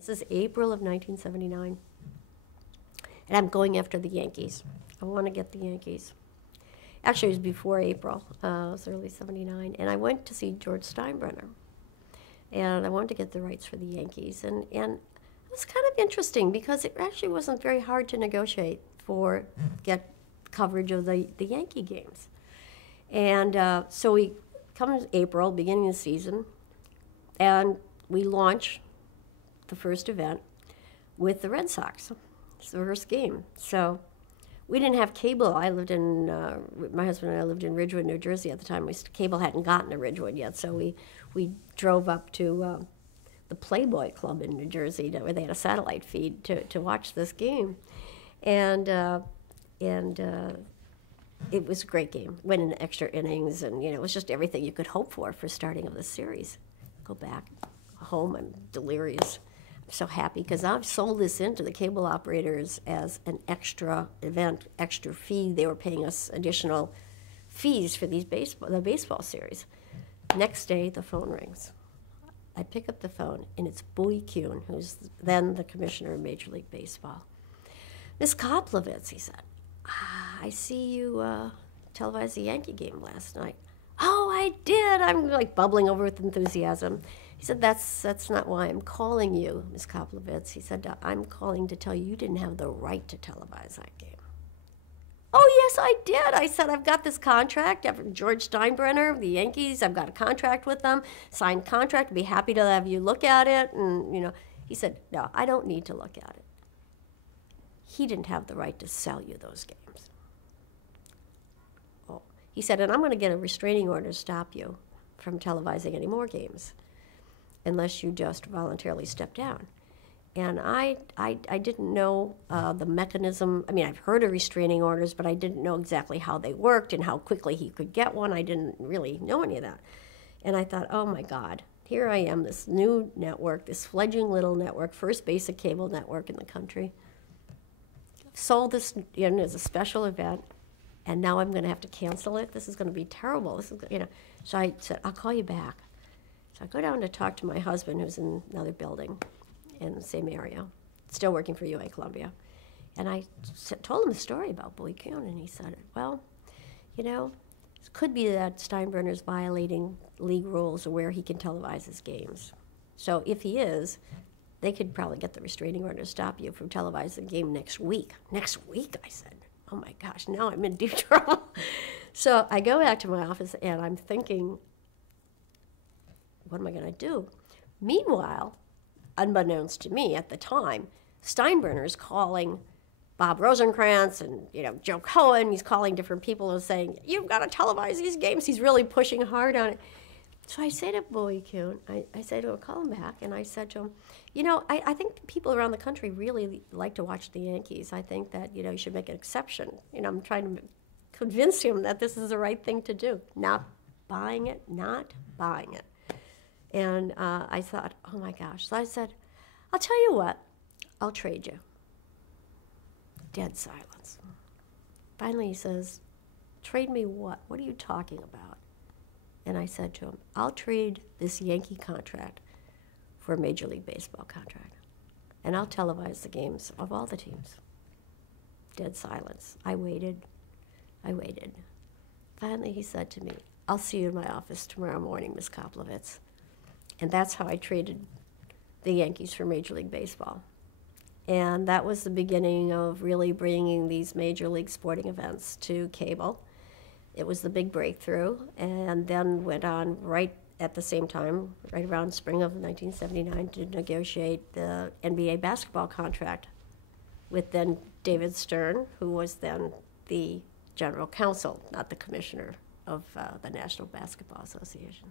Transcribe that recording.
This is April of 1979, and I'm going after the Yankees. I want to get the Yankees. Actually, it was before April. It was early 79, and I went to see George Steinbrenner, and I wanted to get the rights for the Yankees. And it was kind of interesting because it actually wasn't very hard to negotiate for get coverage of the Yankee games. And so we come April, beginning of the season, and we launch the first event with the Red Sox. It's the first game. So we didn't have cable. I lived in, my husband and I lived in Ridgewood, New Jersey at the time. Cable hadn't gotten to Ridgewood yet, so we drove up to the Playboy Club in New Jersey where they had a satellite feed to watch this game. And it was a great game. Went in extra innings, and it was just everything you could hope for starting of the series. Go back home, I'm delirious. I'm so happy because I've sold this in to the cable operators as an extra event, extra fee. They were paying us additional fees for the baseball series. Next day, the phone rings. I pick up the phone, and it's Bowie Kuhn, who's then the commissioner of Major League Baseball. Miss Koplovitz, he said, I see you televised the Yankee game last night. Oh, I did. I'm like bubbling over with enthusiasm. He said, that's not why I'm calling you, Ms. Koplovitz. He said, I'm calling to tell you didn't have the right to televise that game. Oh, yes, I did. I said, I've got this contract from George Steinbrenner, the Yankees. I've got a contract with them, signed contract. I'd be happy to have you look at it. And, he said, no, I don't need to look at it. He didn't have the right to sell you those games. Oh, he said, and I'm going to get a restraining order to stop you from televising any more games unless you just voluntarily step down. And I didn't know the mechanism. I mean, I've heard of restraining orders, but I didn't know exactly how they worked and how quickly he could get one. I didn't really know any of that. And I thought, oh my God, here I am, this new network, this fledgling little network, first basic cable network in the country. Sold this as a special event, and now I'm going to have to cancel it. This is going to be terrible. This is, So I said, I'll call you back. So I go down to talk to my husband, who's in another building in the same area, still working for UA Columbia. And I told him a story about Bowie Kuhn, and he said, well, it could be that Steinbrenner's violating league rules of where he can televise his games. So if he is, they could probably get the restraining order to stop you from televising the game next week. Next week, I said. Oh my gosh, now I'm in deep trouble. So I go back to my office, and I'm thinking, what am I going to do? Meanwhile, unbeknownst to me at the time, Steinbrenner's calling Bob Rosencrantz and Joe Cohen. He's calling different people and saying, you've got to televise these games. He's really pushing hard on it. So I say to Bowie Kuhn, I say to him, call him back, and I said to him, I think people around the country really like to watch the Yankees. I think that, you should make an exception. I'm trying to convince him that this is the right thing to do. Not buying it. And I thought, oh my gosh. So I said, I'll tell you what, I'll trade you. Dead silence. Finally he says, trade me what? What are you talking about? And I said to him, I'll trade this Yankee contract for a Major League Baseball contract. And I'll televise the games of all the teams. Dead silence. I waited. Finally he said to me, I'll see you in my office tomorrow morning, Ms. Koplovitz. And that's how I traded the Yankees for Major League Baseball. And that was the beginning of really bringing these major league sporting events to cable. It was the big breakthrough, and then went on right at the same time, right around spring of 1979, to negotiate the NBA basketball contract with then David Stern, who was then the general counsel, not the commissioner of the National Basketball Association.